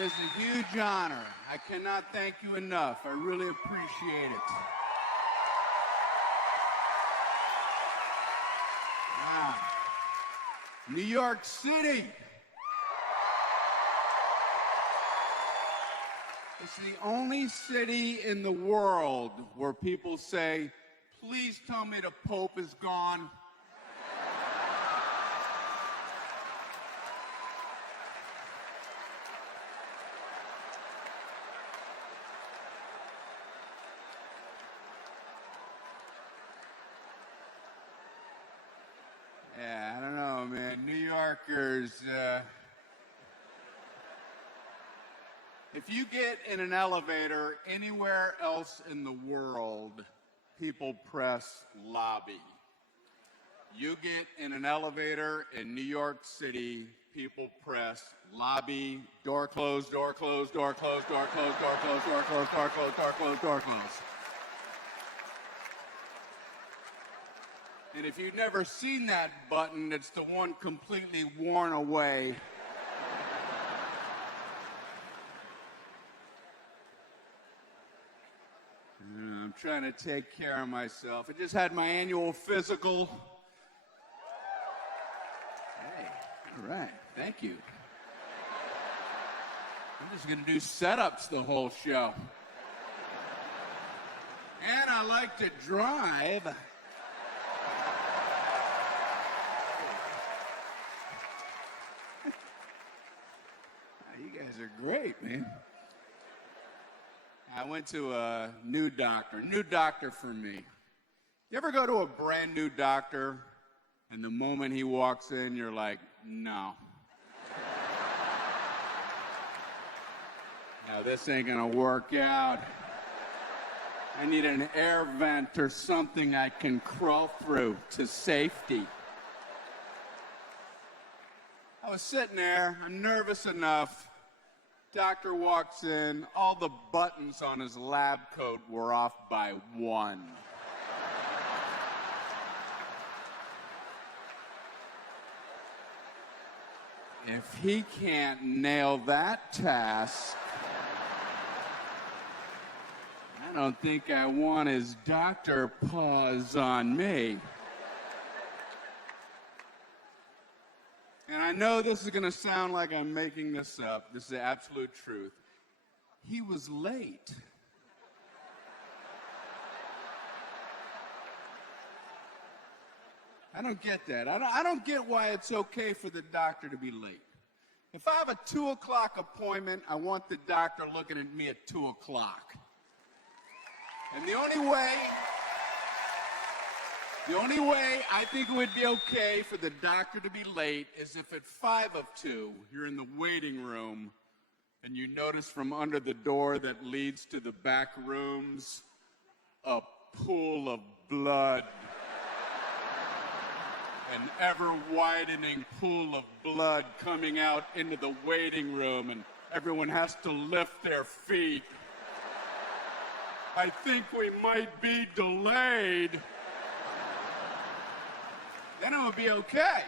It is a huge honor. I cannot thank you enough. I really appreciate it. Wow. New York City. It's the only city in the world where people say, please tell me the Pope is gone. Yeah, I don't know, man. New Yorkers, if you get in an elevator anywhere else in the world, people press lobby. You get in an elevator in New York City, people press lobby, door closed, door closed, door closed, door closed, door closed, door closed, door closed, door closed, door closed. And if you've never seen that button, it's the one completely worn away. I'm trying to take care of myself. I just had my annual physical. Hey, all right, thank you. I'm just going to do setups the whole show. And I like to drive. You guys are great, man. I went to a new doctor for me. You ever go to a brand new doctor and the moment he walks in, you're like, no. No, this ain't gonna work out. I need an air vent or something I can crawl through to safety. I was sitting there, I'm nervous enough. Doctor walks in, all the buttons on his lab coat were off by one. If he can't nail that task, I don't think I want his doctor paws on me. And I know this is going to sound like I'm making this up. This is the absolute truth. He was late. I don't get that. I don't get why it's okay for the doctor to be late. If I have a 2 o'clock appointment, I want the doctor looking at me at 2 o'clock. And the only way I think it would be okay for the doctor to be late is if at 5 of 2, you're in the waiting room and you notice from under the door that leads to the back rooms, a pool of blood. An ever-widening pool of blood coming out into the waiting room, and everyone has to lift their feet. I think we might be delayed. Then it would be okay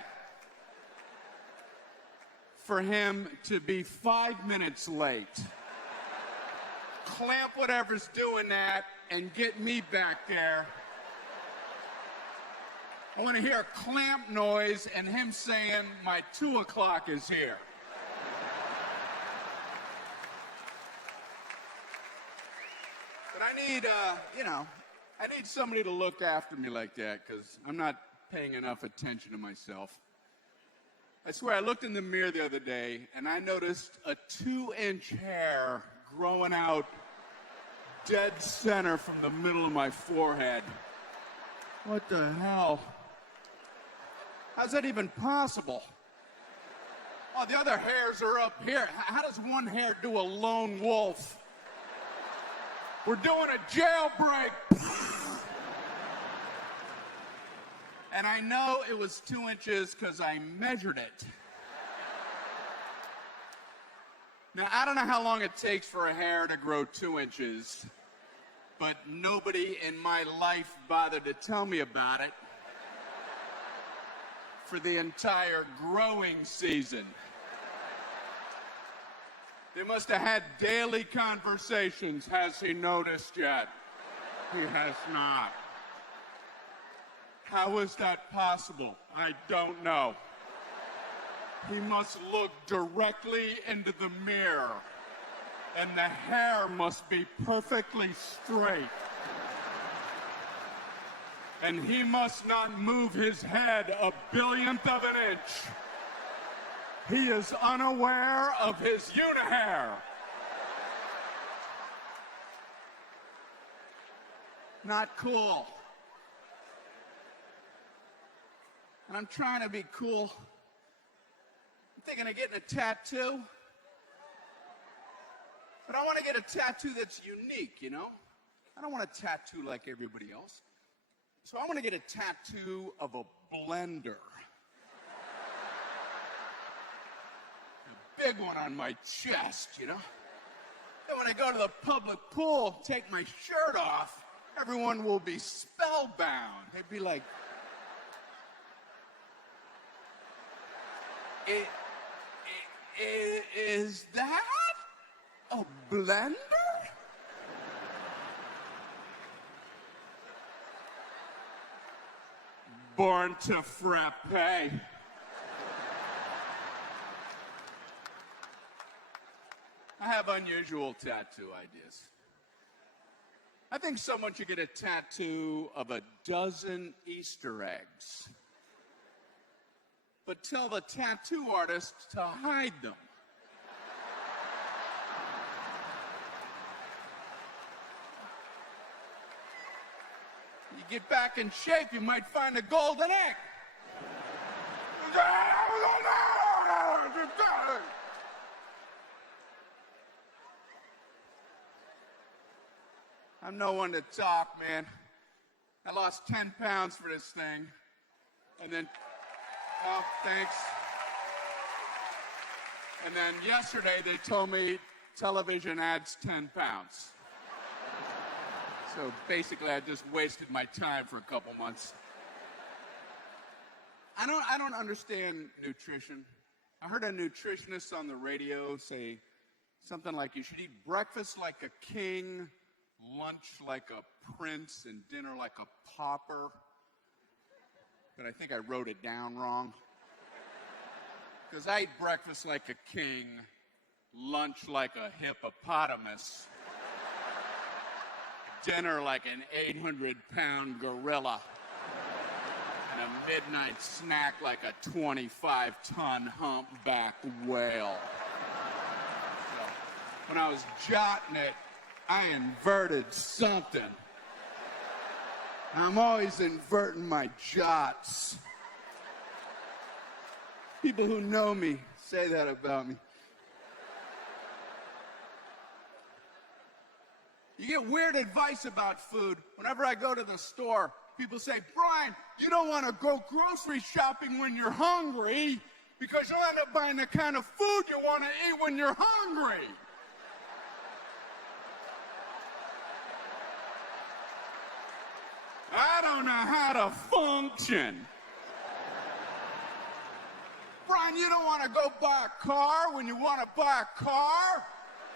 for him to be 5 minutes late, clamp whatever's doing that, and get me back there. I want to hear a clamp noise and him saying, my 2 o'clock is here. But I need, I need somebody to look after me like that because I'm not paying enough attention to myself. I swear, I looked in the mirror the other day and I noticed a 2-inch hair growing out dead center from the middle of my forehead. What the hell? How's that even possible? Oh, the other hairs are up here. How does one hair do a lone wolf? We're doing a jailbreak. And I know it was 2 inches because I measured it. Now, I don't know how long it takes for a hair to grow 2 inches, but nobody in my life bothered to tell me about it for the entire growing season. They must have had daily conversations. Has he noticed yet? He has not. How is that possible? I don't know. He must look directly into the mirror, and the hair must be perfectly straight. And he must not move his head a billionth of an inch. He is unaware of his unihair. Not cool. And I'm trying to be cool. I'm thinking of getting a tattoo. But I want to get a tattoo that's unique, you know? I don't want a tattoo like everybody else. So I want to get a tattoo of a blender. A big one on my chest, you know? And when I go to the public pool, take my shirt off, everyone will be spellbound. They'd be like, is that a blender? Born to frappe. I have unusual tattoo ideas. I think someone should get a tattoo of a dozen Easter eggs, but tell the tattoo artist to hide them. You get back in shape, you might find a golden egg. I'm no one to talk, man. I lost 10 pounds for this thing. And then, oh, thanks. And then yesterday they told me television adds 10 pounds. So basically, I just wasted my time for a couple months. I don't understand nutrition. I heard a nutritionist on the radio say something like you should eat breakfast like a king, lunch like a prince, and dinner like a pauper. But I think I wrote it down wrong. Because I eat breakfast like a king, lunch like a hippopotamus, dinner like an 800-pound gorilla, and a midnight snack like a 25-ton humpback whale. So, when I was jotting it, I inverted something. I'm always inverting my jots. People who know me say that about me. You get weird advice about food. Whenever I go to the store, people say, Brian, you don't want to go grocery shopping when you're hungry because you'll end up buying the kind of food you want to eat when you're hungry. I don't know how to function. Brian, you don't want to go buy a car when you want to buy a car?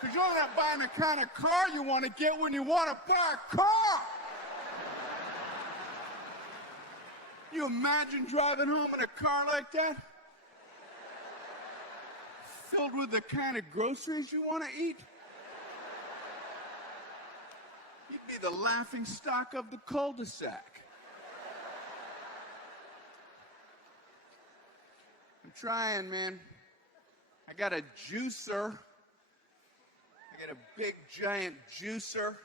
Because you're not buying the kind of car you want to get when you want to buy a car. You imagine driving home in a car like that? Filled with the kind of groceries you want to eat? You'd be the laughing stock of the cul-de-sac. I'm trying, man. I got a juicer. I get a big, giant juicer.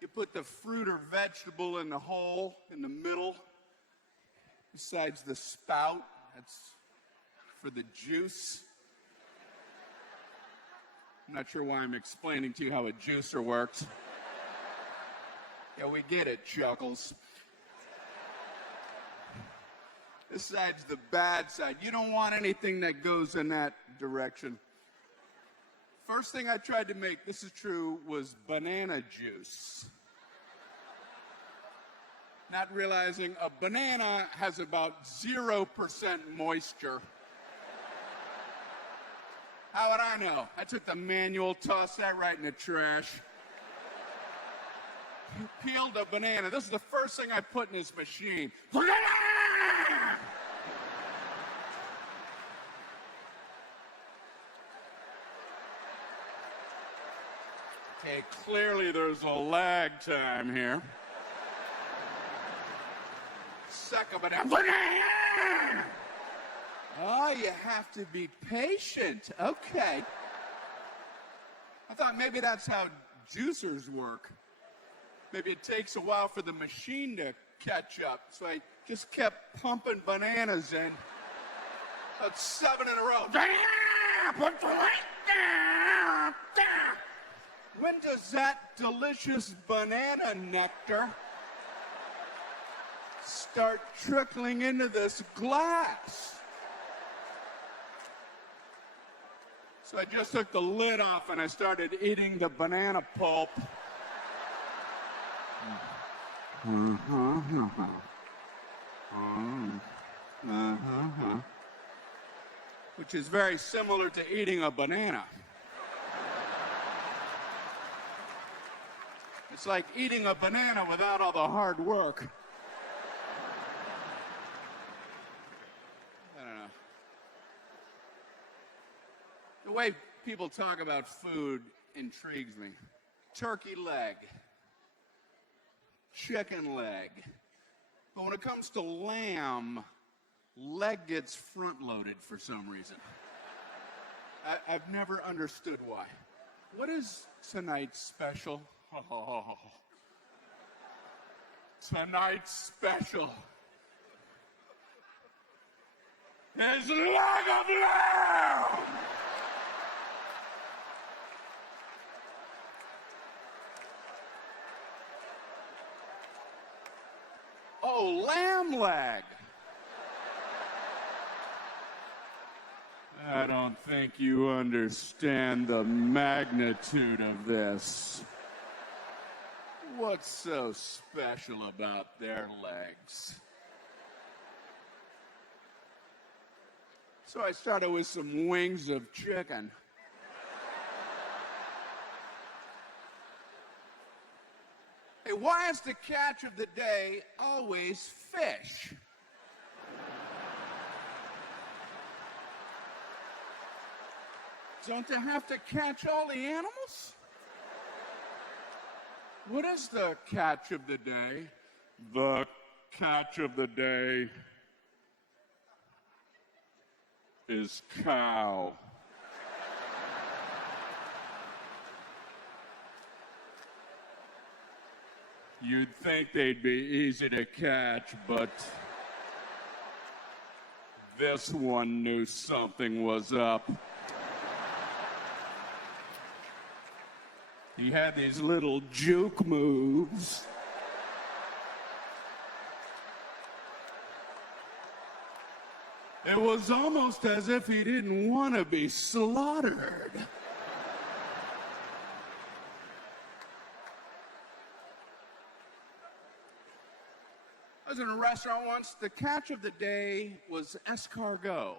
You put the fruit or vegetable in the hole in the middle, besides the spout. That's for the juice. I'm not sure why I'm explaining to you how a juicer works. Yeah, we get it, Chuckles. Besides the bad side, you don't want anything that goes in that direction. First thing I tried to make, this is true, was banana juice. Not realizing a banana has about 0% moisture. How would I know? I took the manual, tossed that right in the trash. Peeled a banana. This is the first thing I put in this machine. Okay, clearly there's a lag time here. Second banana. Oh, you have to be patient. Okay. I thought maybe that's how juicers work. Maybe it takes a while for the machine to catch up. So I just kept pumping bananas in. About 7 in a row. When does that delicious banana nectar start trickling into this glass? So I just took the lid off and I started eating the banana pulp. Which is very similar to eating a banana. It's like eating a banana without all the hard work. I don't know. The way people talk about food intrigues me. Turkey leg, chicken leg. But when it comes to lamb, leg gets front-loaded for some reason. I've never understood why. What is tonight's special? Oh, tonight's special is leg of lamb! Oh, lamb leg. I don't think you understand the magnitude of this. What's so special about their legs? So I started with some wings of chicken. Hey, why is the catch of the day always fish? Don't they have to catch all the animals? What is the catch of the day? The catch of the day is cow. You'd think they'd be easy to catch, but this one knew something was up. He had these little juke moves. It was almost as if he didn't want to be slaughtered. I was in a restaurant once. The catch of the day was escargot.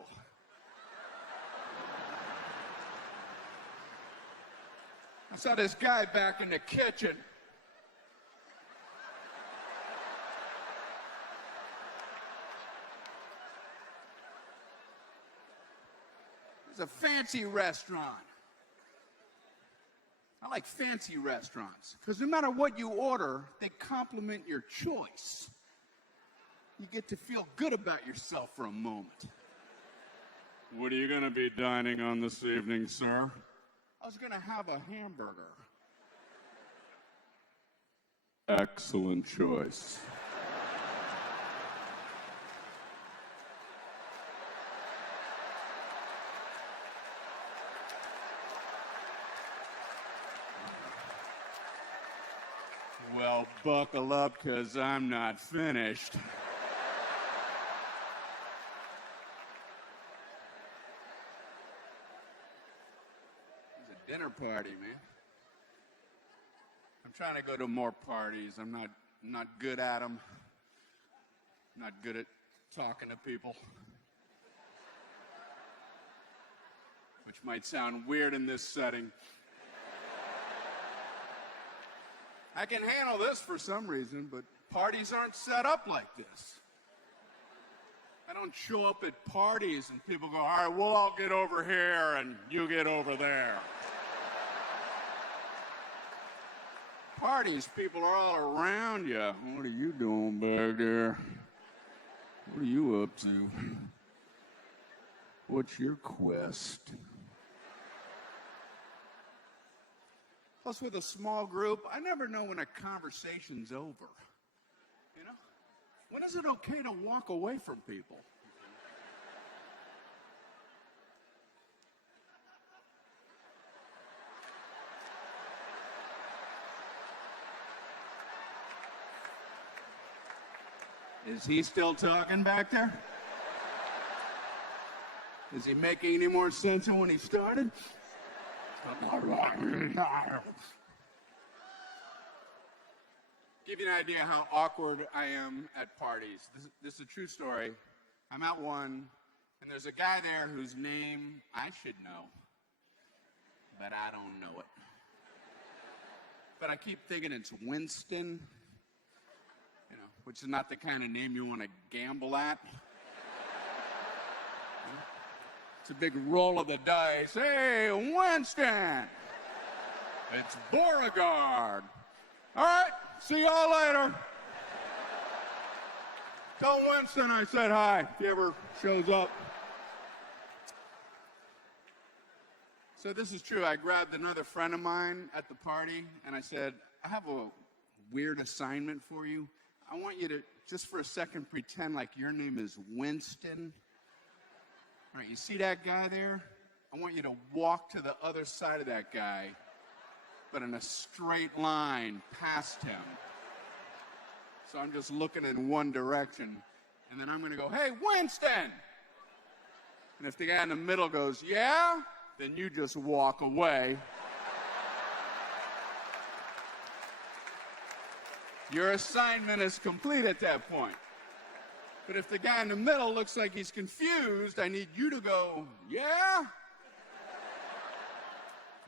I saw this guy back in the kitchen. It was a fancy restaurant. I like fancy restaurants because no matter what you order, they compliment your choice. You get to feel good about yourself for a moment. What are you going to be dining on this evening, sir? I was going to have a hamburger. Excellent choice. Well, buckle up, 'cause I'm not finished. Dinner party, man. I'm trying to go to more parties. I'm not good at them. Not good at talking to people. which might sound weird in this setting. I can handle this for some reason, but parties aren't set up like this. I don't show up at parties and people go, all right, we'll all get over here and you get over there. Parties, people are all around you. What are you doing back there? What are you up to? What's your quest? Plus, with a small group, I never know when a conversation's over. You know? When is it okay to walk away from people? Is he still talking back there? Is he making any more sense than when he started? Give you an idea how awkward I am at parties. This is a true story. I'm at one, and there's a guy there whose name I should know, but I don't know it. But I keep thinking it's Winston, you know, which is not the kind of name you want to gamble at. It's a big roll of the dice. Hey, Winston! It's Beauregard. All right, see y'all later. Tell Winston I said hi if he ever shows up. So this is true. I grabbed another friend of mine at the party, and I said, I have a weird assignment for you. I want you to, just for a second, pretend like your name is Winston. All right, you see that guy there? I want you to walk to the other side of that guy, but in a straight line past him. So I'm just looking in one direction, and then I'm going to go, hey, Winston! And if the guy in the middle goes, yeah, then you just walk away. Your assignment is complete at that point. But if the guy in the middle looks like he's confused, I need you to go, yeah?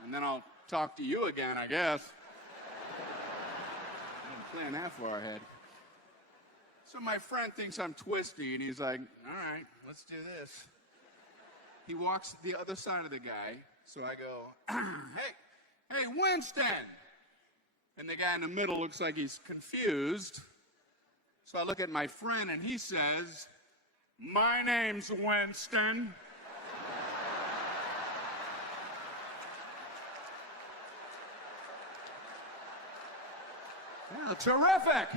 And then I'll talk to you again, I guess. I didn't plan that far ahead. So my friend thinks I'm twisty, and he's like, all right, let's do this. He walks to the other side of the guy, so I go, hey, Winston! And the guy in the middle looks like he's confused. So I look at my friend, and he says, my name's Winston. Yeah, terrific.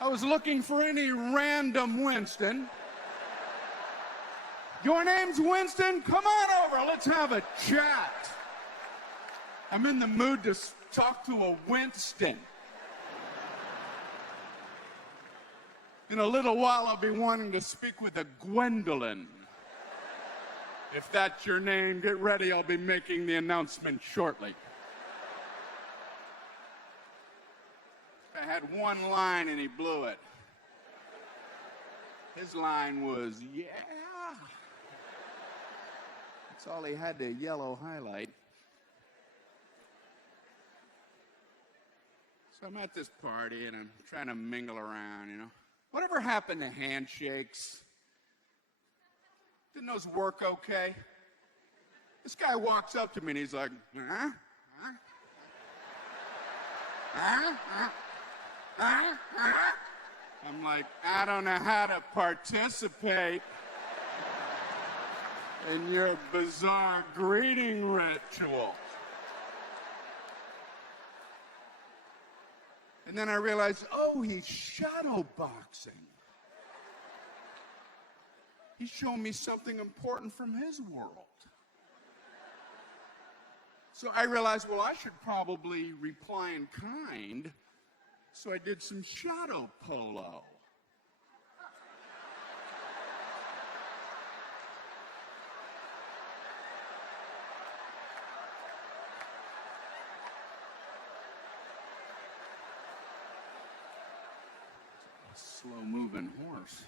I was looking for any random Winston. Your name's Winston? Come on over. Let's have a chat. I'm in the mood to talk to a Winston. In a little while, I'll be wanting to speak with a Gwendolyn. If that's your name, get ready. I'll be making the announcement shortly. I had one line and he blew it. His line was, yeah. That's all he had to yellow highlight. So I'm at this party and I'm trying to mingle around, you know. Whatever happened to handshakes? Didn't those work okay? This guy walks up to me and he's like, huh? Huh? Huh? Huh? Huh? Huh? I'm like, I don't know how to participate in your bizarre greeting ritual. And then I realized, oh, he's shadow boxing. He's showing me something important from his world. So I realized, well, I should probably reply in kind. So I did some shadow polo. Slow-moving horse.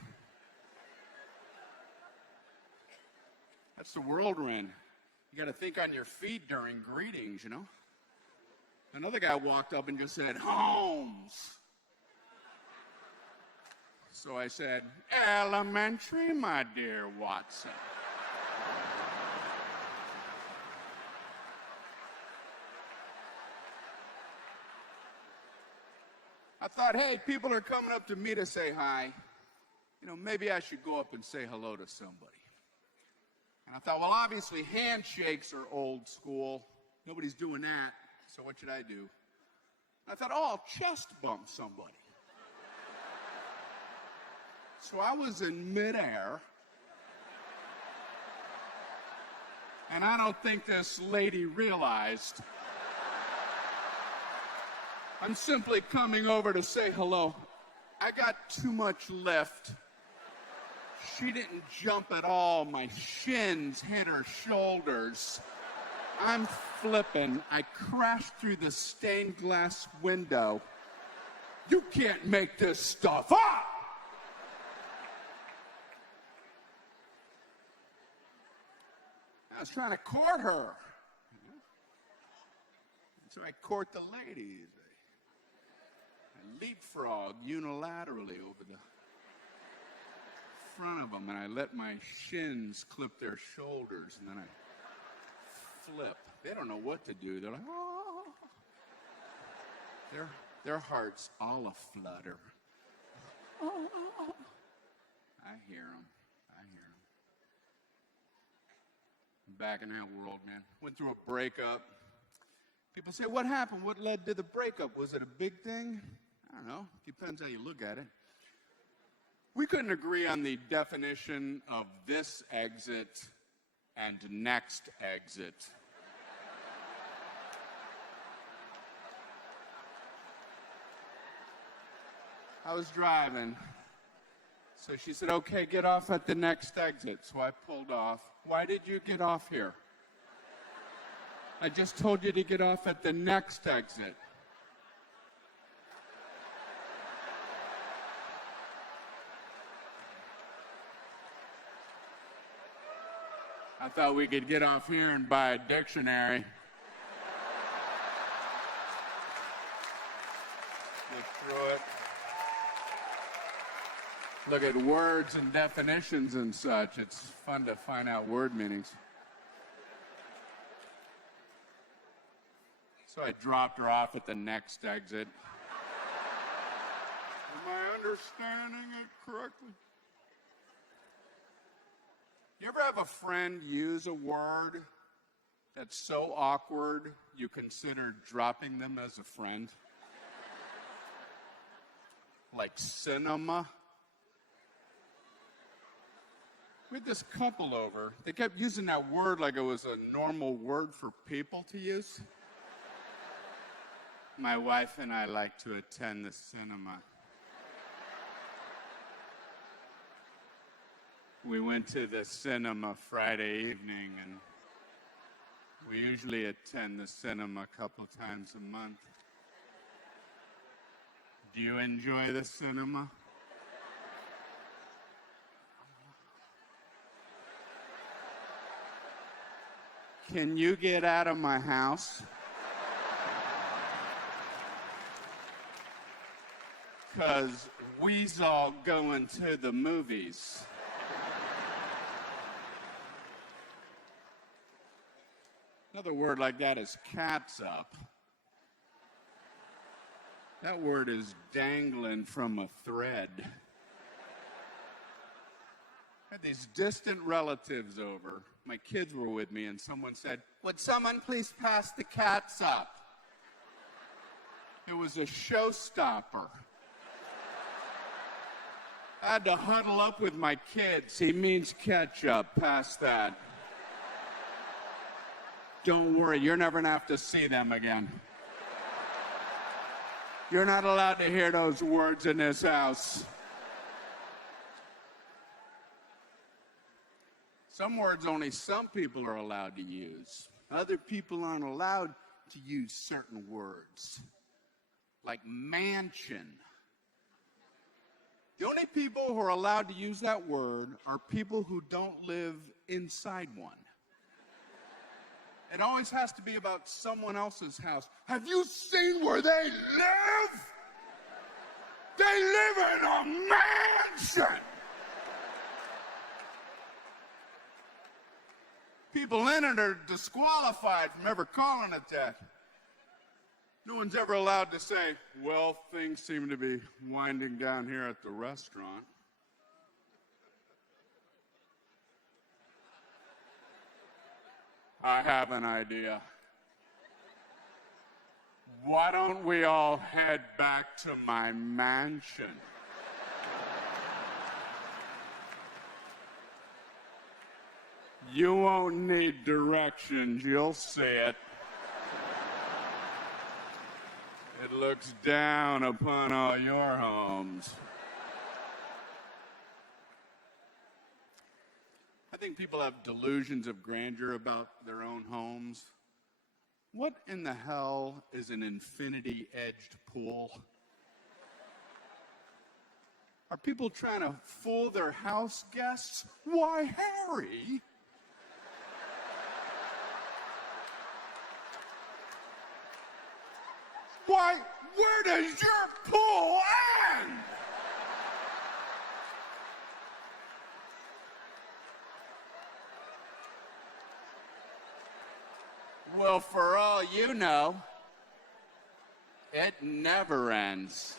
That's the world we're in. You got to think on your feet during greetings, you know? Another guy walked up and just said, Holmes. So I said, elementary, my dear Watson. I thought, hey, people are coming up to me to say hi. You know, maybe I should go up and say hello to somebody. And I thought, well, obviously handshakes are old school. Nobody's doing that. So what should I do? I thought, oh, I'll chest bump somebody. So I was in midair. And I don't think this lady realized I'm simply coming over to say hello. I got too much lift. She didn't jump at all. My shins hit her shoulders. I'm flipping. I crashed through the stained glass window. You can't make this stuff up! I was trying to court her. So I court the ladies. I leapfrog unilaterally over the front of them, and I let my shins clip their shoulders, and then I flip. They don't know what to do. They're like, oh. Their hearts all aflutter. Oh. I hear them. Back in that world, man. Went through a breakup. People say, what happened? What led to the breakup? Was it a big thing? I don't know. Depends how you look at it. We couldn't agree on the definition of this exit and next exit. I was driving. So she said, okay, get off at the next exit. So I pulled off. Why did you get off here? I just told you to get off at the next exit. I thought we could get off here and buy a dictionary. Look through it. Look at words and definitions and such. It's fun to find out word meanings. So I dropped her off at the next exit. Am I understanding it correctly? You ever have a friend use a word that's so awkward you consider dropping them as a friend? Like cinema? We had this couple over. They kept using that word like it was a normal word for people to use. My wife and I like to attend the cinema. We went to the cinema Friday evening, and we usually attend the cinema a couple times a month. Do you enjoy the cinema? Can you get out of my house? Because we's all going to the movies. Another word like that is cat's up. That word is dangling from a thread. I had these distant relatives over. My kids were with me, and someone said, would someone please pass the cat's up? It was a showstopper. I had to huddle up with my kids. He means ketchup. Pass that. Don't worry, you're never going to have to see them again. You're not allowed to hear those words in this house. Some words only some people are allowed to use. Other people aren't allowed to use certain words, like mansion. The only people who are allowed to use that word are people who don't live inside one. It always has to be about someone else's house. Have you seen where they live? They live in a mansion. People in it are disqualified from ever calling it that. No one's ever allowed to say, well, things seem to be winding down here at the restaurant. I have an idea. Why don't we all head back to my mansion? You won't need directions, you'll see it. It looks down upon all your homes. I think people have delusions of grandeur about their own homes. What in the hell is an infinity-edged pool? Are people trying to fool their house guests? Why, Harry? Why, where does your pool end? Well, for all you know, it never ends.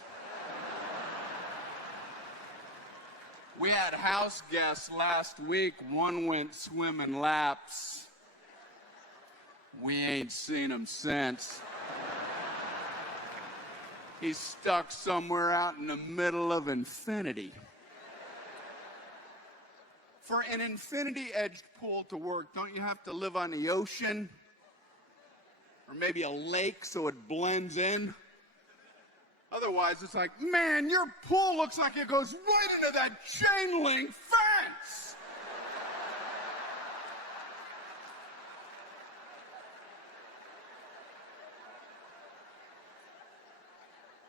We had house guests last week. One went swimming laps. We ain't seen him since. He's stuck somewhere out in the middle of infinity. For an infinity-edged pool to work, don't you have to live on the ocean? Or maybe a lake so it blends in? Otherwise, it's like, man, your pool looks like it goes right into that chain link fence.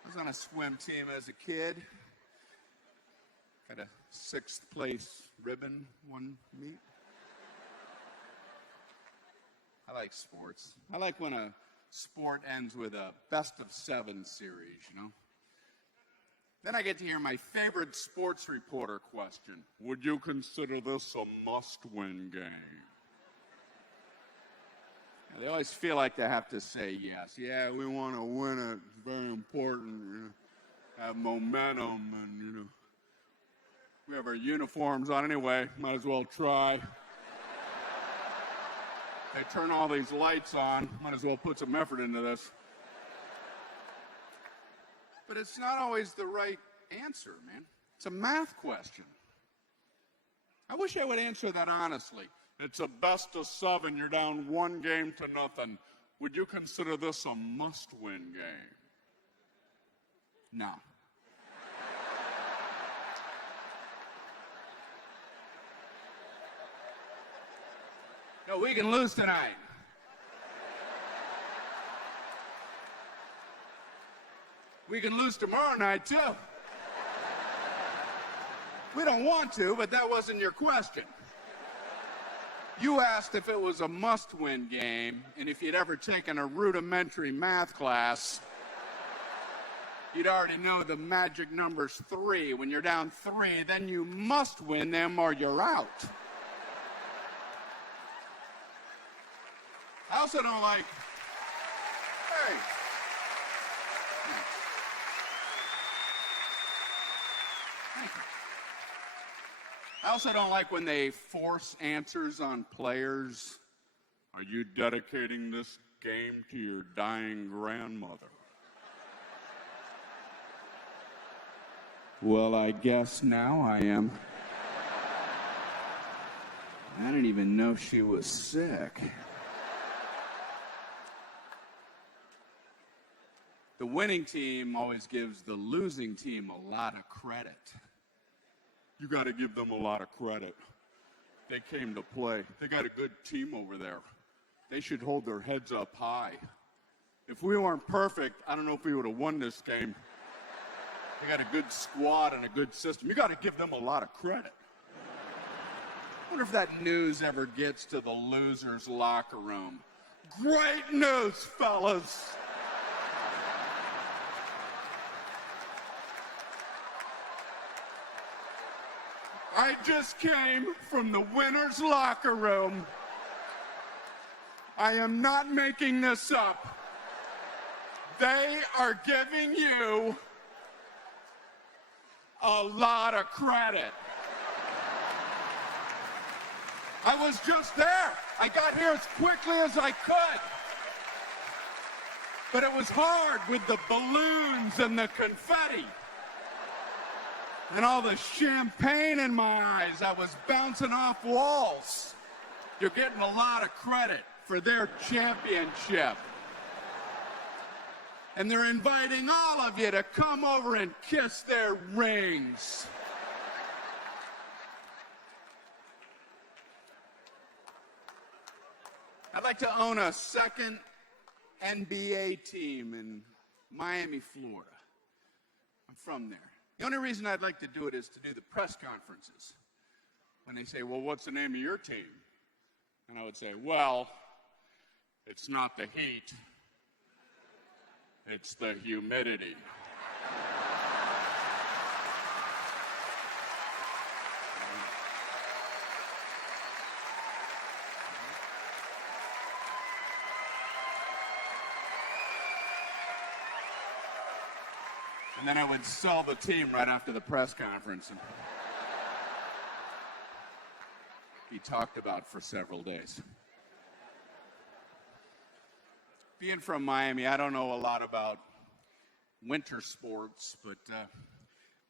I was on a swim team as a kid. Got a 6th place ribbon one meet. I like sports. I like when a sport ends with a best-of-7 series, you know? Then I get to hear my favorite sports reporter question. Would you consider this a must-win game? And they always feel like they have to say yes. Yeah, we want to win it. It's very important. You know, have momentum, and, you know, we have our uniforms on anyway. Might as well try. They turn all these lights on. Might as well put some effort into this. But it's not always the right answer, man. It's a math question. I wish I would answer that honestly. It's a best-of-7. You're down 1-0. Would you consider this a must-win game? No. No, we can lose tonight. We can lose tomorrow night, too. We don't want to, but that wasn't your question. You asked if it was a must-win game, and if you'd ever taken a rudimentary math class, you'd already know the magic number's 3. When you're down 3, then you must win them or you're out. I also don't like, hey. I also don't like when they force answers on players. Are you dedicating this game to your dying grandmother? Well, I guess now I am. I didn't even know she was sick. The winning team always gives the losing team a lot of credit. You got to give them a lot of credit. They came to play. They got a good team over there. They should hold their heads up high. If we weren't perfect, I don't know if we would have won this game. They got a good squad and a good system. You got to give them a lot of credit. I wonder if that news ever gets to the losers' locker room. Great news, fellas. I just came from the winner's locker room. I am not making this up. They are giving you a lot of credit. I was just there. I got here as quickly as I could. But it was hard with the balloons and the confetti. And all the champagne in my eyes. I was bouncing off walls. You're getting a lot of credit for their championship. And they're inviting all of you to come over and kiss their rings. I'd like to own a second NBA team in Miami, Florida. I'm from there. The only reason I'd like to do it is to do the press conferences. When they say, well, what's the name of your team? And I would say, well, it's not the heat. It's the humidity. And then I would sell the team right after the press conference and be talked about for several days. Being from Miami, I don't know a lot about winter sports, but I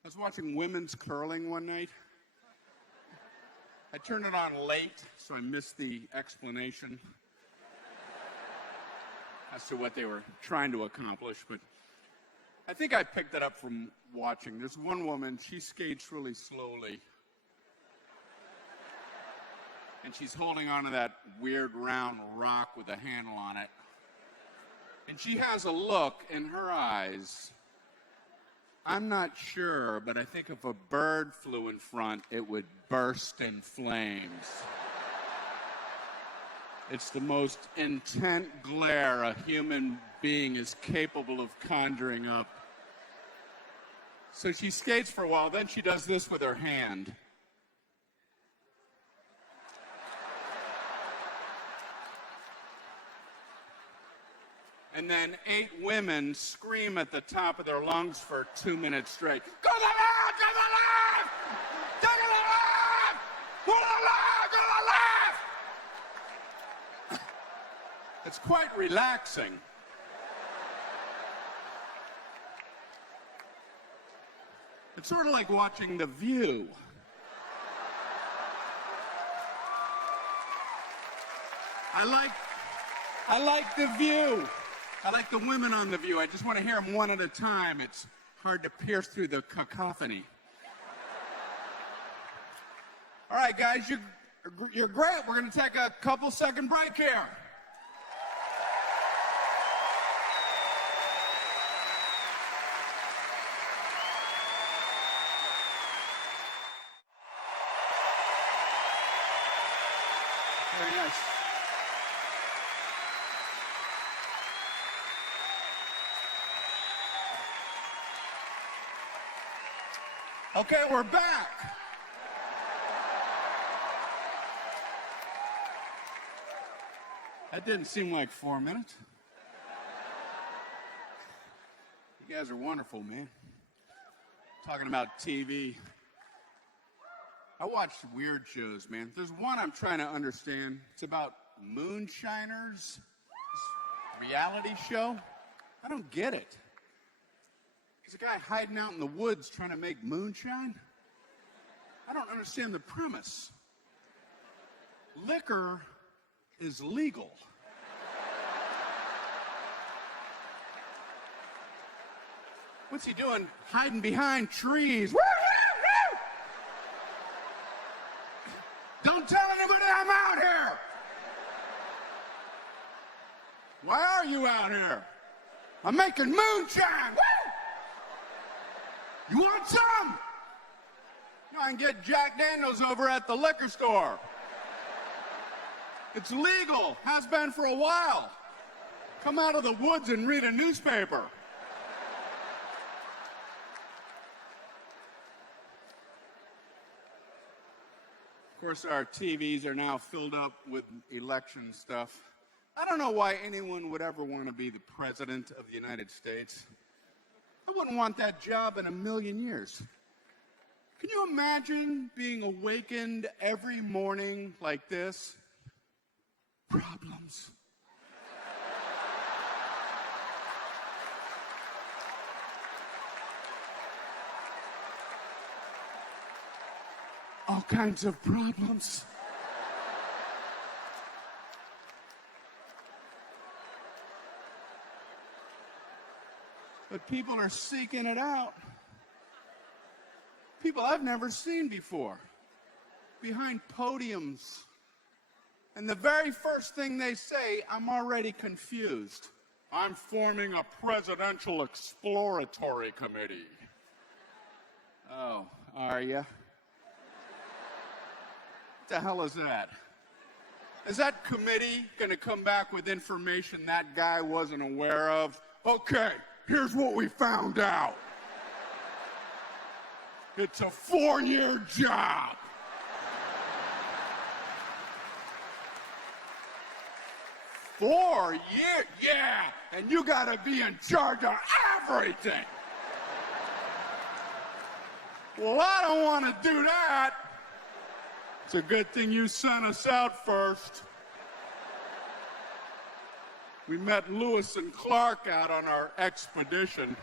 was watching women's curling one night. I turned it on late, so I missed the explanation as to what they were trying to accomplish, but I think I picked it up from watching. There's one woman, she skates really slowly. And she's holding onto that weird round rock with a handle on it. And she has a look in her eyes. I'm not sure, but I think if a bird flew in front, it would burst in flames. It's the most intent glare a human being is capable of conjuring up. So she skates for a while, then she does this with her hand. And then 8 women scream at the top of their lungs for 2 minutes straight. Go to the left! Go to the left! Go to the left! Go to the left! Go to the left! It's quite relaxing. It's sort of like watching The View. I like The View. I like the women on The View. I just want to hear them one at a time. It's hard to pierce through the cacophony. All right, guys, you're great. We're going to take a couple-second break here. Very nice. Okay, we're back. That didn't seem like 4 minutes. You guys are wonderful, man. Talking about TV. I watch weird shows, man. There's one I'm trying to understand. It's about moonshiners. This reality show. I don't get it. There's a guy hiding out in the woods trying to make moonshine. I don't understand the premise. Liquor is legal. What's he doing? Hiding behind trees. Woo, woo, woo! Don't tell anybody I'm out here. Why are you out here? I'm making moonshine. Woo! You want some? No, I can get Jack Daniels over at the liquor store. It's legal, has been for a while. Come out of the woods and read a newspaper. Of course, our TVs are now filled up with election stuff. I don't know why anyone would ever want to be the president of the United States. I wouldn't want that job in a million years. Can you imagine being awakened every morning like this? Problems. All kinds of problems. But people are seeking it out. People I've never seen before, behind podiums. And the very first thing they say, I'm already confused. I'm forming a presidential exploratory committee. Oh, are you? What the hell is that? Is that committee going to come back with information that guy wasn't aware of? Okay, here's what we found out. It's a 4-year job. Four years? Yeah, and you got to be in charge of everything. Well, I don't want to do that. It's a good thing you sent us out first. We met Lewis and Clark out on our expedition.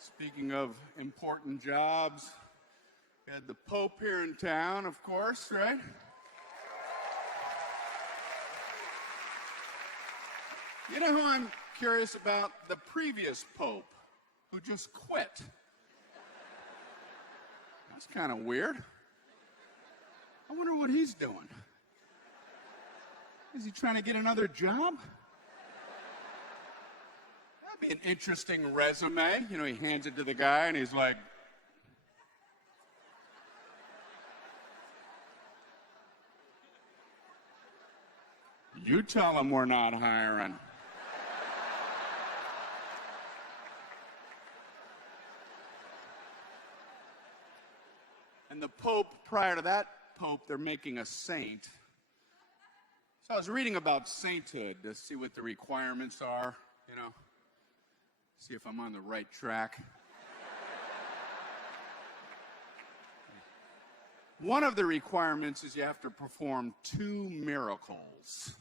Speaking of important jobs, we had the Pope here in town, of course, right? You know who I'm curious about? The previous Pope, who just quit. That's kind of weird. I wonder what he's doing. Is he trying to get another job? That'd be an interesting resume. You know, he hands it to the guy and he's like, you tell him we're not hiring. And the Pope, prior to that Pope, they're making a saint. So I was reading about sainthood to see what the requirements are, you know, see if I'm on the right track. One of the requirements is you have to perform 2 miracles.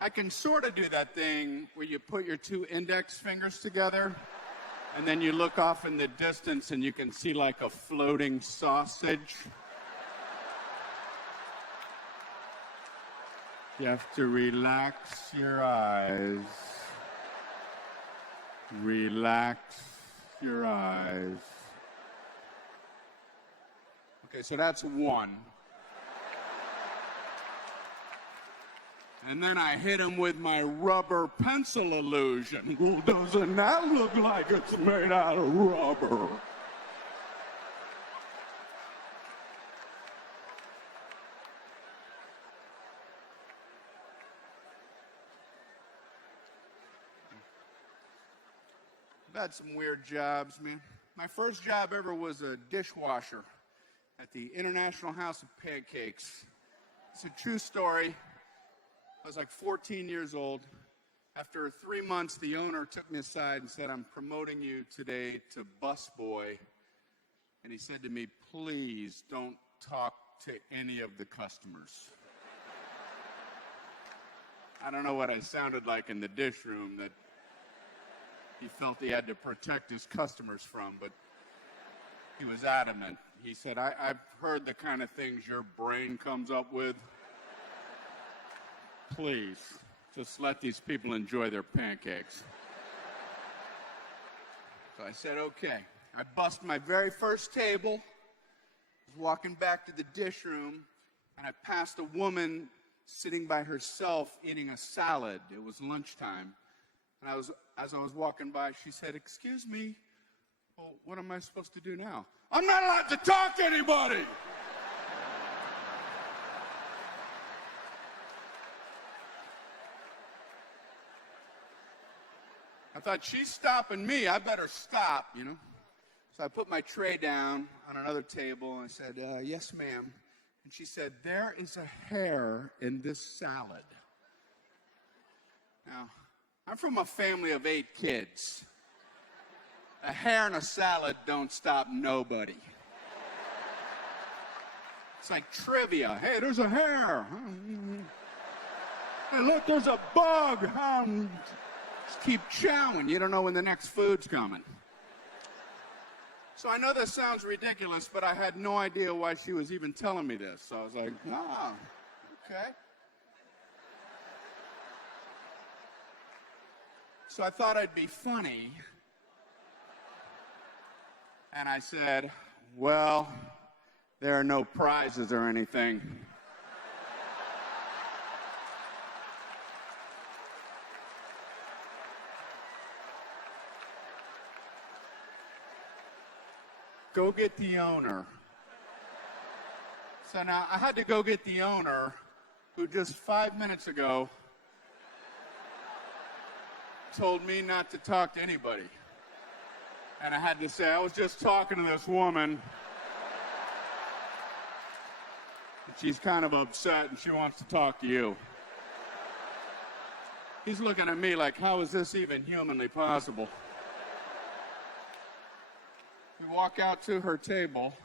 I can sort of do that thing where you put your 2 index fingers together and then you look off in the distance and you can see like a floating sausage. You have to relax your eyes. Relax your eyes. Okay, so that's one. And then I hit him with my rubber pencil illusion. Well, doesn't that look like it's made out of rubber? I've had some weird jobs, man. My first job ever was a dishwasher at the International House of Pancakes. It's a true story. I was like 14 years old. After 3 months, the owner took me aside and said, I'm promoting you today to busboy. And he said to me, please don't talk to any of the customers. I don't know what I sounded like in the dish room that he felt he had to protect his customers from, but he was adamant. He said, I've heard the kind of things your brain comes up with. Please, just let these people enjoy their pancakes. So I said, okay. I bust my very first table. I was walking back to the dish room, and I passed a woman sitting by herself eating a salad. It was lunchtime. And as I was walking by, she said, "Excuse me, well, what am I supposed to do now?" "I'm not allowed to talk to anybody!" I thought, she's stopping me. I better stop, you know. So I put my tray down on another table and I said, "Yes, ma'am." And she said, "There is a hair in this salad." Now, I'm from a family of 8 kids. A hair in a salad don't stop nobody. It's like trivia. "Hey, there's a hair." "Hey, look, there's a bug." Just keep chowing. You don't know when the next food's coming. So I know this sounds ridiculous, but I had no idea why she was even telling me this. So I was like, "Oh, okay." So I thought I'd be funny. And I said, "Well, there are no prizes or anything." "Go get the owner." So now I had to go get the owner, who just 5 minutes ago told me not to talk to anybody. And I had to say, "I was just talking to this woman. And she's kind of upset and she wants to talk to you." He's looking at me like, how is this even humanly possible? We walk out to her table,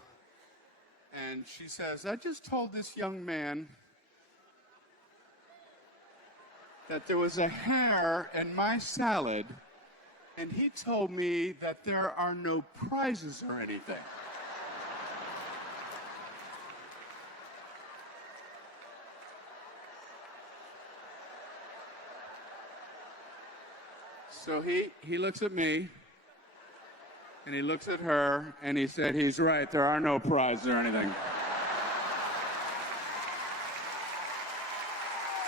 and she says, "I just told this young man that there was a hair in my salad, and he told me that there are no prizes or anything." So he looks at me, and he looks at her, and he said, "He's right, there are no prizes or anything."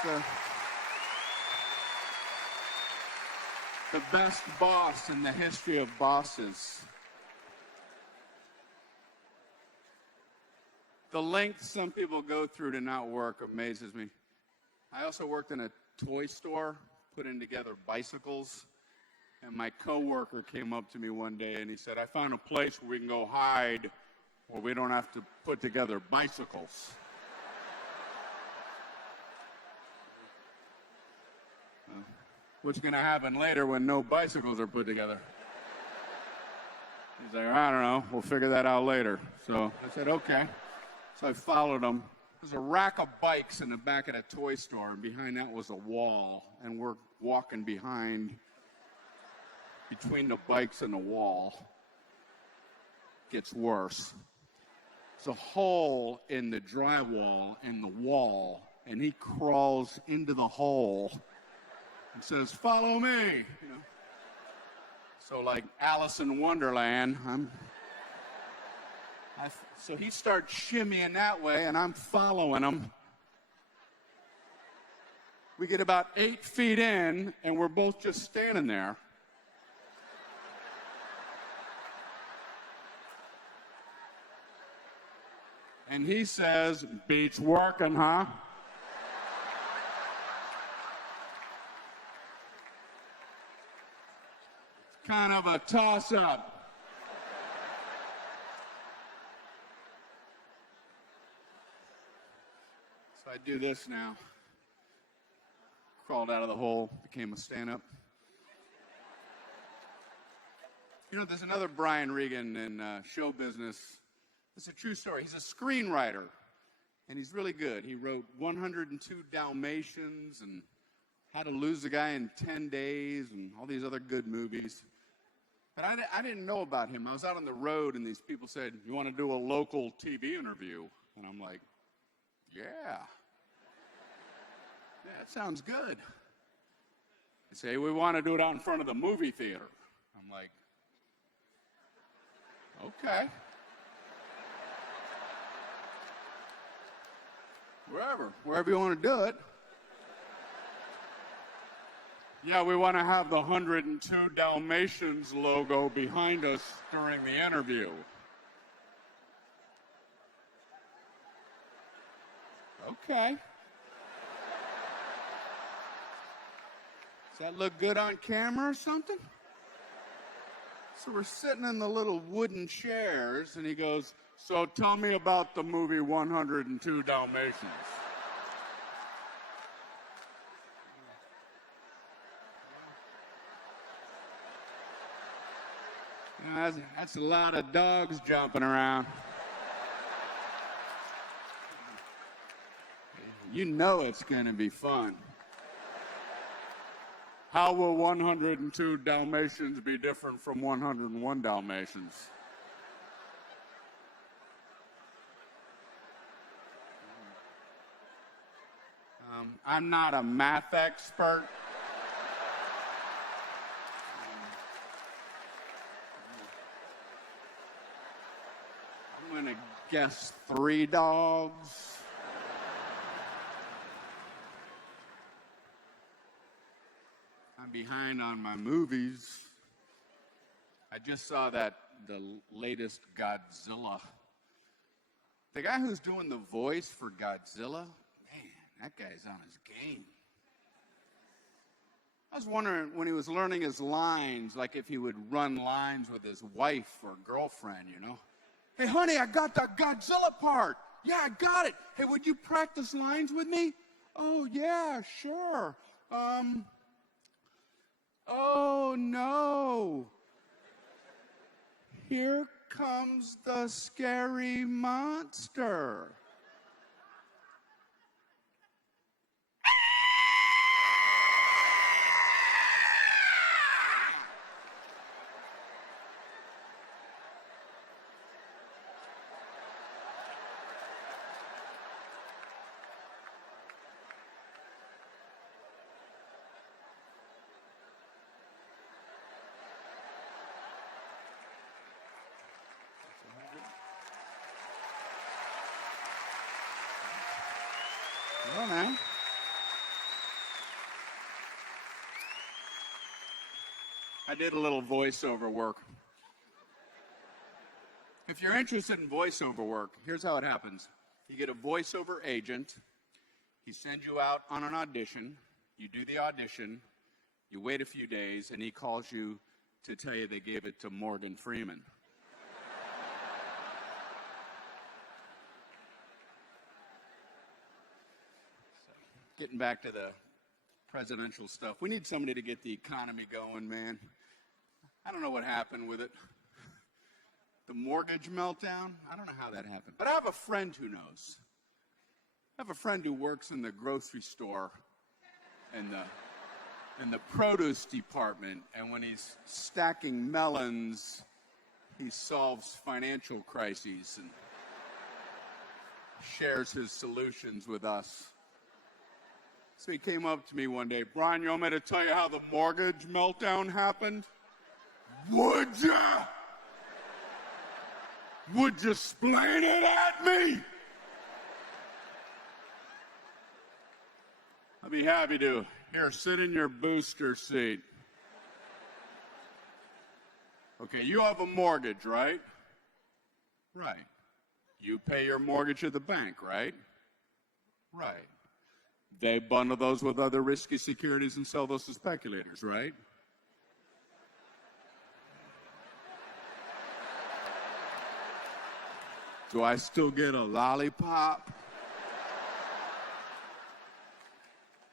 So, the best boss in the history of bosses. The length some people go through to not work amazes me. I also worked in a toy store, putting together bicycles. And my coworker came up to me one day and he said, "I found a place where we can go hide where we don't have to put together bicycles." What's going to happen later when no bicycles are put together? He's like, "I don't know. We'll figure that out later." So I said, "Okay." So I followed him. There's a rack of bikes in the back of the toy store, and behind that was a wall. And we're walking between the bikes and the wall. Gets worse. There's a hole in the drywall in the wall, and he crawls into the hole and says, "Follow me." You know? So like Alice in Wonderland, so he starts shimmying that way, and I'm following him. We get about 8 feet in, and we're both just standing there. And he says, "Beats working, huh?" It's kind of a toss-up. So I do this now. Crawled out of the hole, became a stand-up. You know, there's another Brian Regan in show business. It's a true story. He's a screenwriter, and he's really good. He wrote 102 Dalmatians and How to Lose a Guy in 10 Days and all these other good movies. But I didn't know about him. I was out on the road, and these people said, "You want to do a local TV interview?" And I'm like, Yeah, that sounds good. They say, "We want to do it out in front of the movie theater." I'm like, okay. Wherever you want to do it. Yeah, we want to have the 102 Dalmatians logo behind us during the interview. Okay. Does that look good on camera or something? So we're sitting in the little wooden chairs, and he goes, so tell me about the movie 102 Dalmatians. That's a lot of dogs jumping around. You know it's going to be fun. How will 102 Dalmatians be different from 101 Dalmatians? I'm not a math expert. I'm going to guess 3 dogs. I'm behind on my movies. I just saw the latest Godzilla. The guy who's doing the voice for Godzilla, man, that guy's on his game. I was wondering when he was learning his lines, like if he would run lines with his wife or girlfriend, you know. Hey, honey, I got that Godzilla part. Yeah, I got it. Hey, would you practice lines with me? Oh, yeah, sure. Oh, no. Here comes the scary monster. Well, now. I did a little voiceover work. If you're interested in voiceover work, here's how it happens. You get a voiceover agent. He sends you out on an audition. You do the audition. You wait a few days, and he calls you to tell you they gave it to Morgan Freeman. Getting back to the presidential stuff, we need somebody to get the economy going, man. I don't know what happened with it. The mortgage meltdown, I don't know how that happened. But I have a friend who knows. I have a friend who works in the grocery store in the produce department, and when he's stacking melons, he solves financial crises and shares his solutions with us. So he came up to me one day, Brian, you want me to tell you how the mortgage meltdown happened? Would ya? Would you explain it at me? I'd be happy to. Here, sit in your booster seat. Okay, you have a mortgage, right? Right. You pay your mortgage at the bank, right? Right. They bundle those with other risky securities and sell those to speculators, right? Do I still get a lollipop?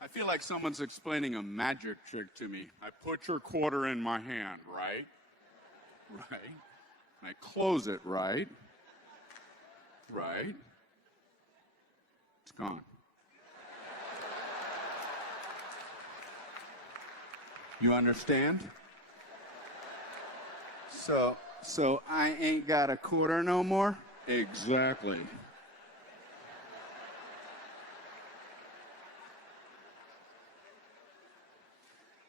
I feel like someone's explaining a magic trick to me. I put your quarter in my hand, right? Right. I close it, right? Right. It's gone. You understand? So I ain't got a quarter no more? Exactly.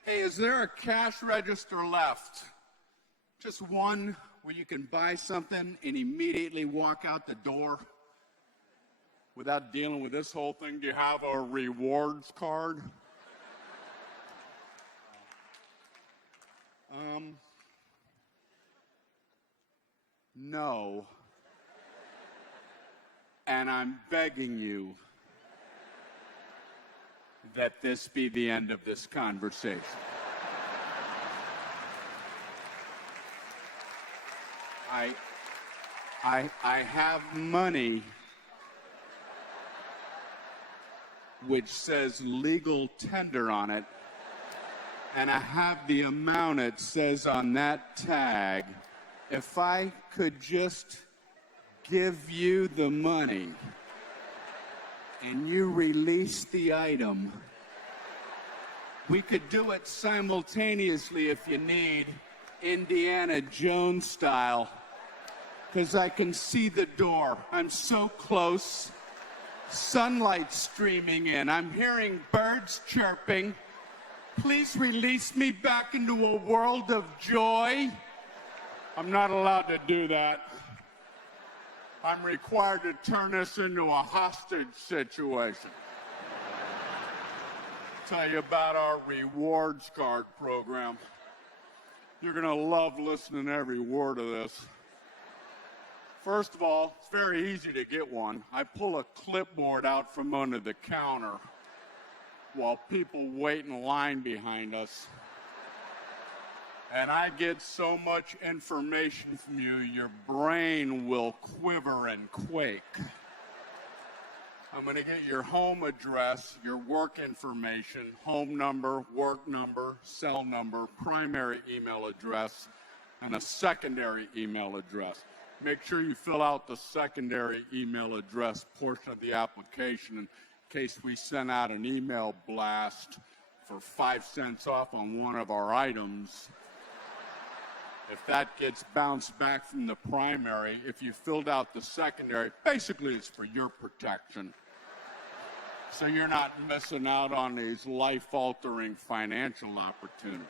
Hey, is there a cash register left? Just one where you can buy something and immediately walk out the door? without dealing with this whole thing, do you have a rewards card? No. And I'm begging you that this be the end of this conversation. I have money which says legal tender on it, and I have the amount it says on that tag. If I could just give you the money and you release the item, we could do it simultaneously if you need, Indiana Jones style, because I can see the door. I'm so close. Sunlight streaming in. I'm hearing birds chirping. Please release me back into a world of joy. I'm not allowed to do that. I'm required to turn this into a hostage situation. Tell you about our rewards card program. You're going to love listening to every word of this. First of all, it's very easy to get one. I pull a clipboard out from under the counter while people wait in line behind us. And I get so much information from you, your brain will quiver and quake. I'm going to get your home address, your work information, home number, work number, cell number, primary email address, and a secondary email address. Make sure you fill out the secondary email address portion of the application in case we send out an email blast for 5 cents off on one of our items. If that gets bounced back from the primary, if you filled out the secondary, basically it's for your protection. So you're not missing out on these life-altering financial opportunities.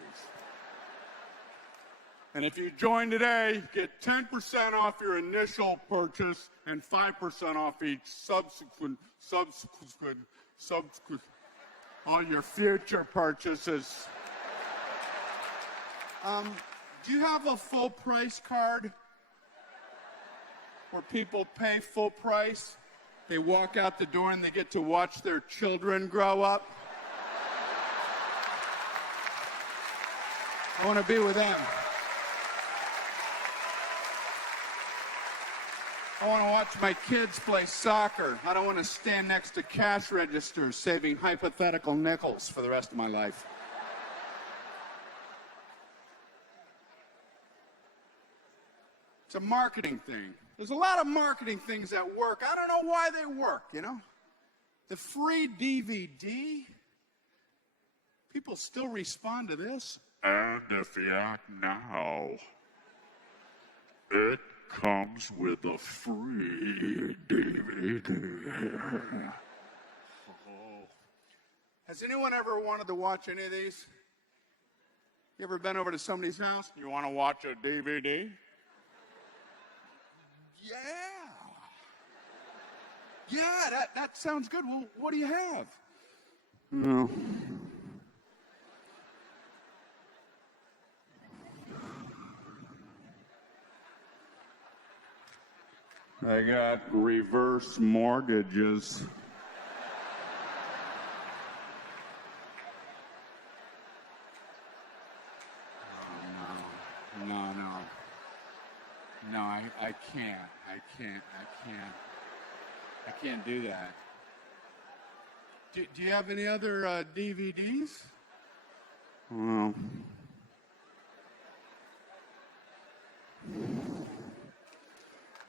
And if you join today, get 10% off your initial purchase and 5% off each subsequent, all your future purchases. Do you have a full price card where people pay full price? They walk out the door and they get to watch their children grow up? I want to be with them. I want to watch my kids play soccer. I don't want to stand next to cash registers saving hypothetical nickels for the rest of my life. It's a marketing thing. There's a lot of marketing things that work. I don't know why they work, you know? The free DVD, people still respond to this. And if you act now, it comes with a free DVD. Oh. Has anyone ever wanted to watch any of these? You ever been over to somebody's house? You want to watch a DVD? Yeah, that sounds good. Well, what do you have? No. I got reverse mortgages. No, I can't. I can't do that. Do you have any other DVDs? Well,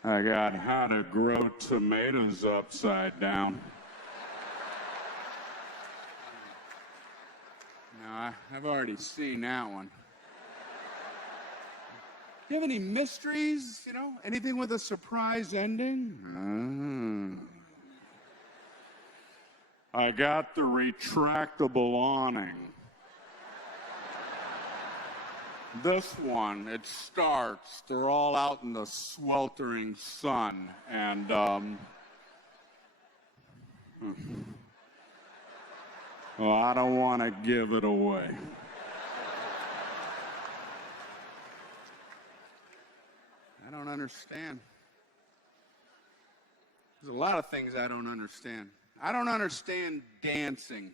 I got How to Grow Tomatoes Upside Down. No, I've already seen that one. Do you have any mysteries, you know? Anything with a surprise ending? I got the retractable awning. This one, it starts, they're all out in the sweltering sun, and Oh, I don't want to give it away. I don't understand. There's a lot of things I don't understand. I don't understand dancing.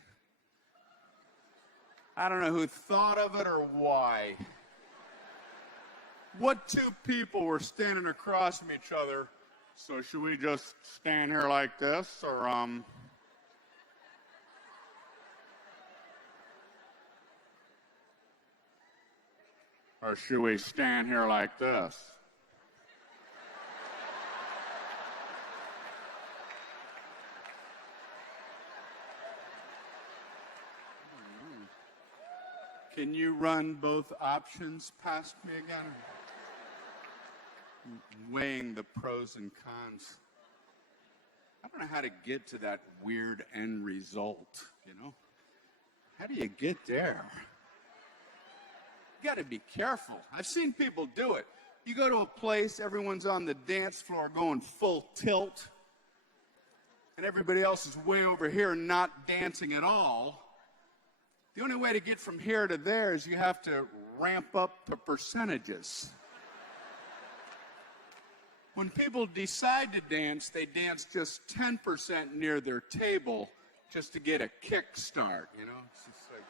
I don't know who thought of it or why. What two people were standing across from each other? So should we just stand here like this, or should we stand here like this? Can you run both options past me again? Weighing the pros and cons. I don't know how to get to that weird end result, you know? How do you get there? You got to be careful. I've seen people do it. You go to a place, everyone's on the dance floor going full tilt, and everybody else is way over here not dancing at all. The only way to get from here to there is you have to ramp up the percentages. When people decide to dance, they dance just 10% near their table just to get a kick start, you know? It's just like...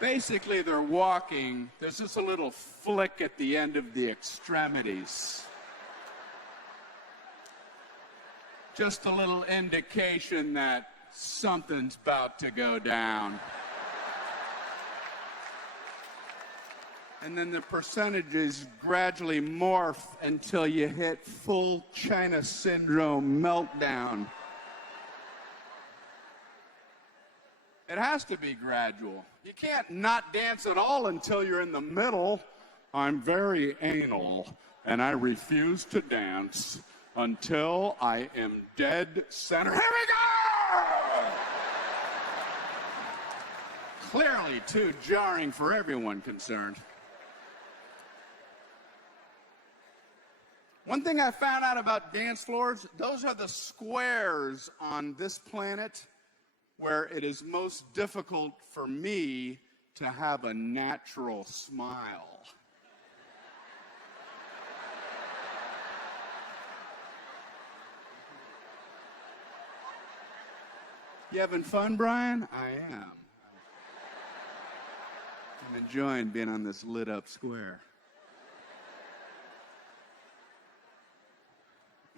Basically, they're walking. There's just a little flick at the end of the extremities. Just a little indication that something's about to go down. And then the percentages gradually morph until you hit full China syndrome meltdown. It has to be gradual. You can't not dance at all until you're in the middle. I'm very anal, and I refuse to dance until I am dead center. Here we go! Clearly too jarring for everyone concerned. One thing I found out about dance floors, those are the squares on this planet where it is most difficult for me to have a natural smile. You having fun, Brian? I am. I'm enjoying being on this lit up square.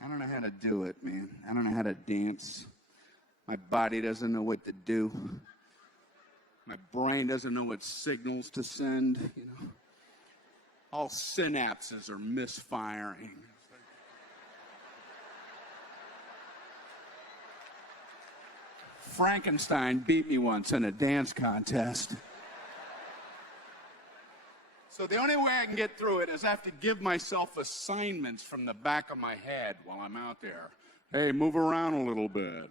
I don't know how to do it, man. I don't know how to dance. My body doesn't know what to do. My brain doesn't know what signals to send, you know. All synapses are misfiring. Frankenstein beat me once in a dance contest. So the only way I can get through it is I have to give myself assignments from the back of my head while I'm out there. Hey, move around a little bit.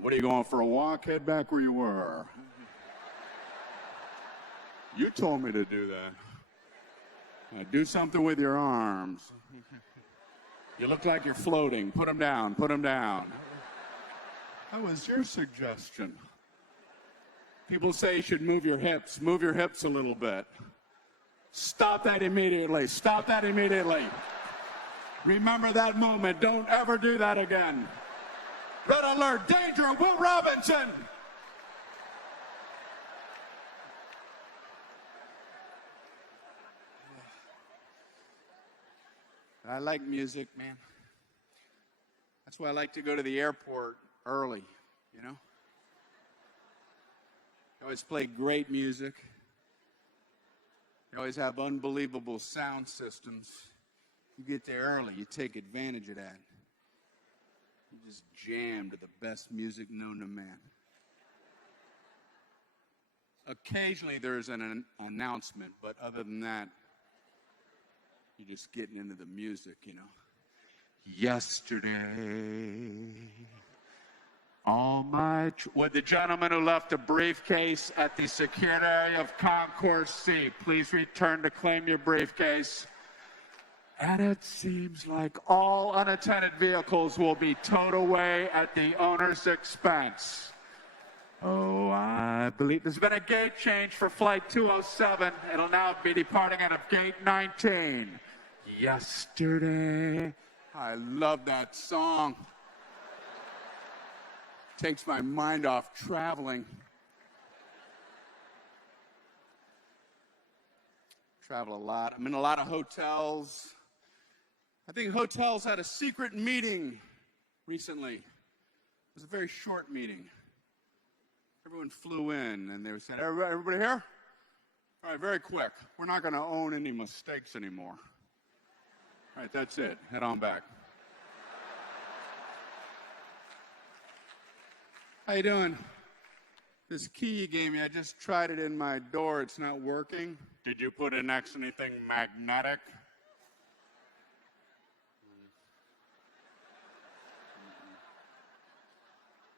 What are you going for a walk? Head back where you were. You told me to do that. Do something with your arms. You look like you're floating. Put them down. Put them down. That was your suggestion. People say you should move your hips. Move your hips a little bit. Stop that immediately. Stop that immediately. Remember that moment. Don't ever do that again. Red alert, danger, Will Robinson. I like music, man. That's why I like to go to the airport early, you know? They always play great music. They always have unbelievable sound systems. You get there early, you take advantage of that. You just jam to the best music known to man. Occasionally there's an announcement, but other than that, you're just getting into the music, you know. Yesterday, all my... Would the gentleman who left a briefcase at the security area of Concourse C please return to claim your briefcase? And it seems like all unattended vehicles will be towed away at the owner's expense. Oh, I believe there's been a gate change for Flight 207. It'll now be departing out of Gate 19. Yesterday. I love that song. Takes my mind off traveling. Travel a lot. I'm in a lot of hotels. I think hotels had a secret meeting recently. It was a very short meeting. Everyone flew in and they said, everybody here? All right, very quick. We're not going to own any mistakes anymore. All right, that's it. Head on back. How you doing? This key you gave me, I just tried it in my door. It's not working. Did you put in next anything magnetic?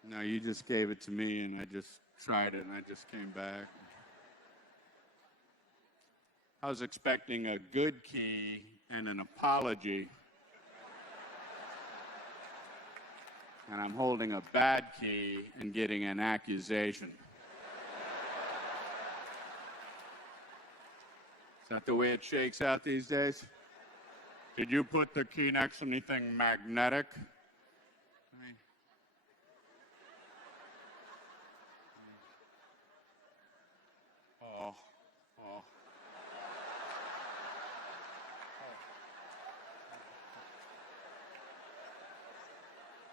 No, you just gave it to me, and I just tried it, and I just came back. I was expecting a good key and an apology. And I'm holding a bad key and getting an accusation. Is that the way it shakes out these days? Did you put the key next to anything magnetic? Oh.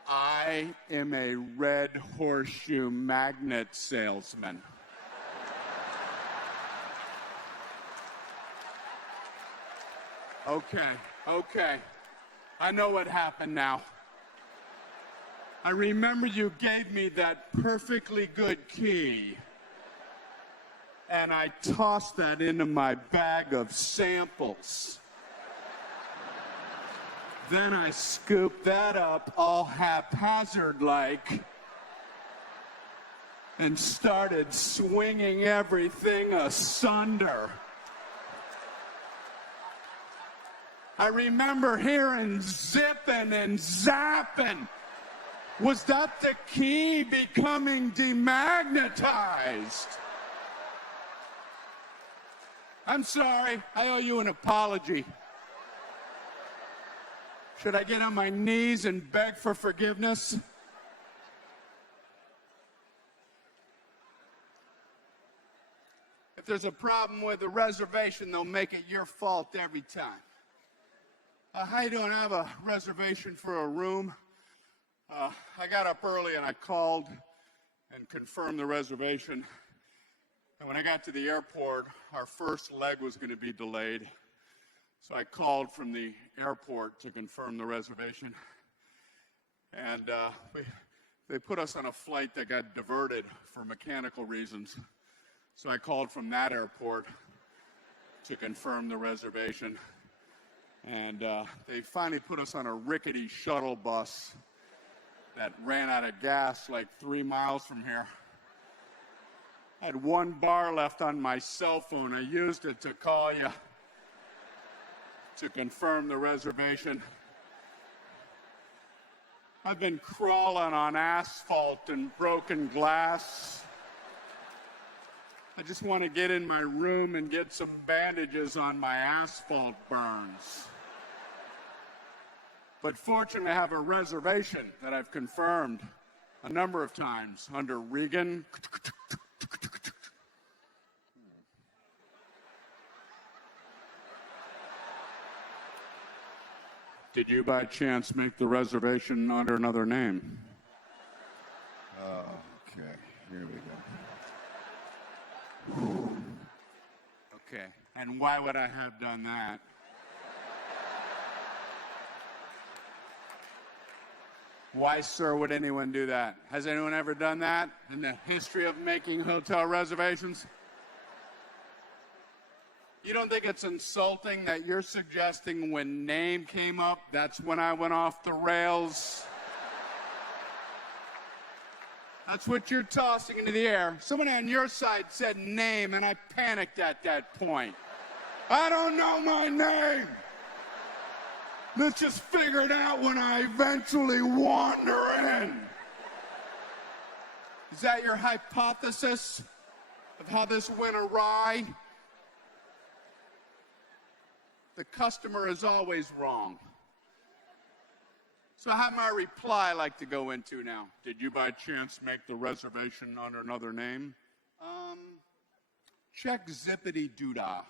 I am a red horseshoe magnet salesman. Okay. I know what happened now. I remember you gave me that perfectly good key, and I tossed that into my bag of samples. Then I scooped that up all haphazard-like and started swinging everything asunder. I remember hearing zipping and zapping. Was that the key becoming demagnetized? I'm sorry. I owe you an apology. Should I get on my knees and beg for forgiveness? If there's a problem with the reservation, they'll make it your fault every time. How you doing? I have a reservation for a room. I got up early and I called and confirmed the reservation. And when I got to the airport, our first leg was going to be delayed. So I called from the airport to confirm the reservation. And they put us on a flight that got diverted for mechanical reasons. So I called from that airport to confirm the reservation. And they finally put us on a rickety shuttle bus that ran out of gas like 3 miles from here. I had 1 bar left on my cell phone. I used it to call you to confirm the reservation. I've been crawling on asphalt and broken glass. I just want to get in my room and get some bandages on my asphalt burns. But fortunately, I have a reservation that I've confirmed a number of times under Regan. Did you by chance make the reservation under another name? Okay, here we go. Okay, and why would I have done that? Why, sir, would anyone do that? Has anyone ever done that in the history of making hotel reservations? You don't think it's insulting that you're suggesting when name came up, that's when I went off the rails? That's what you're tossing into the air. Someone on your side said name, and I panicked at that point. I don't know my name. Let's just figure it out when I eventually wander in. Is that your hypothesis of how this went awry? The customer is always wrong. So how my reply like to go into now? Did you by chance make the reservation under another name? Check zippity doodah.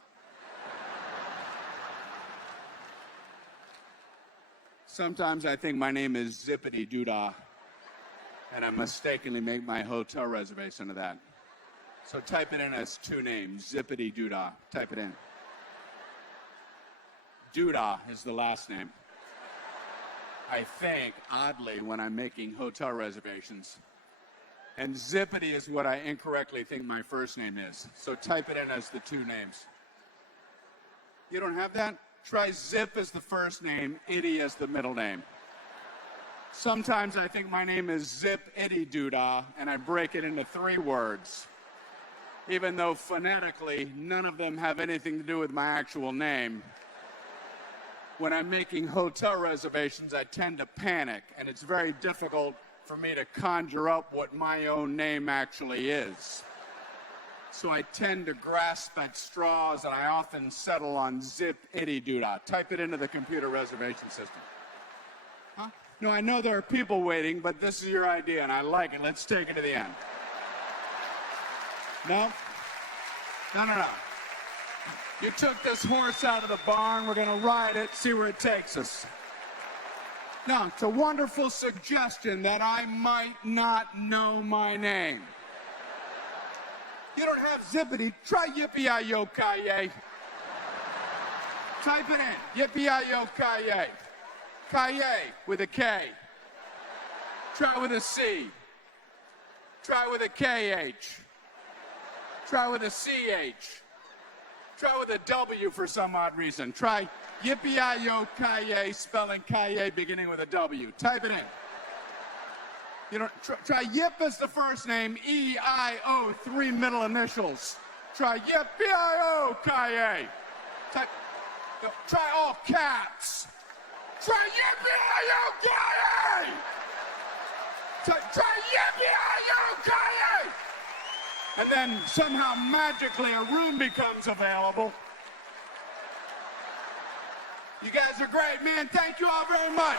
Sometimes I think my name is Zippity Doodah, and I mistakenly make my hotel reservation to that. So type it in as two names, Zippity Doodah. Type it in. Doodah is the last name. I think, oddly, when I'm making hotel reservations. And Zippity is what I incorrectly think my first name is. So type it in as the two names. You don't have that? Try Zip as the first name, Itty as the middle name. Sometimes I think my name is Zip Itty Doodah, and I break it into 3 words. Even though phonetically, none of them have anything to do with my actual name. When I'm making hotel reservations, I tend to panic, and it's very difficult for me to conjure up what my own name actually is. So I tend to grasp at straws, and I often settle on Zip Itty Doodah. Type it into the computer reservation system. Huh? No, I know there are people waiting, but this is your idea, and I like it. Let's take it to the end. No? No. You took this horse out of the barn. We're going to ride it, see where it takes us. No, it's a wonderful suggestion that I might not know my name. You don't have Zippity. Try Yippee-yi-yo-ki-yay. Type it in. Yippee-yi-yo-ki-yay. Ki-yay with a K. Try with a C. Try with a KH. Try with a CH. Try with a W for some odd reason. Try Yippee-yi-yo-ki-yay, spelling Ki-yay beginning with a W. Type it in. You know, try Yip as the first name, E-I-O, 3 middle initials. Try Yippee-yi-yo-ki-yay. Try all caps. Try Yippee-yi-yo-ki-yay. Try Yippee-yi-yo-ki-yay. And then somehow magically a room becomes available. You guys are great, man. Thank you all very much.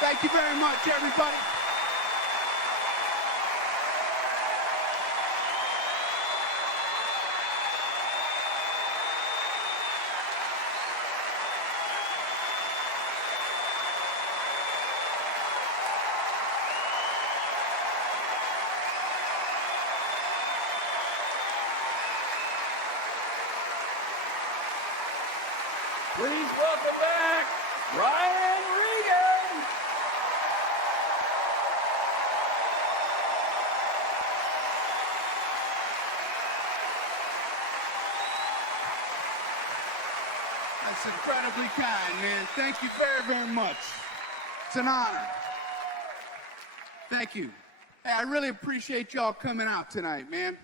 Thank you very much, everybody. Please welcome back Regan. That's incredibly kind, man. Thank you very, very much. It's an honor. Thank you. Hey, I really appreciate y'all coming out tonight, man.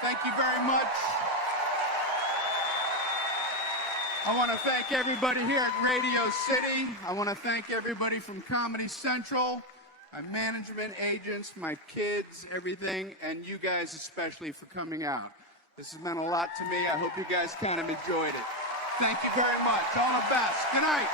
Thank you very much. I want to thank everybody here at Radio City. I want to thank everybody from Comedy Central, my management agents, my kids, everything, and you guys especially for coming out. This has meant a lot to me. I hope you guys kind of enjoyed it. Thank you very much. All the best. Good night.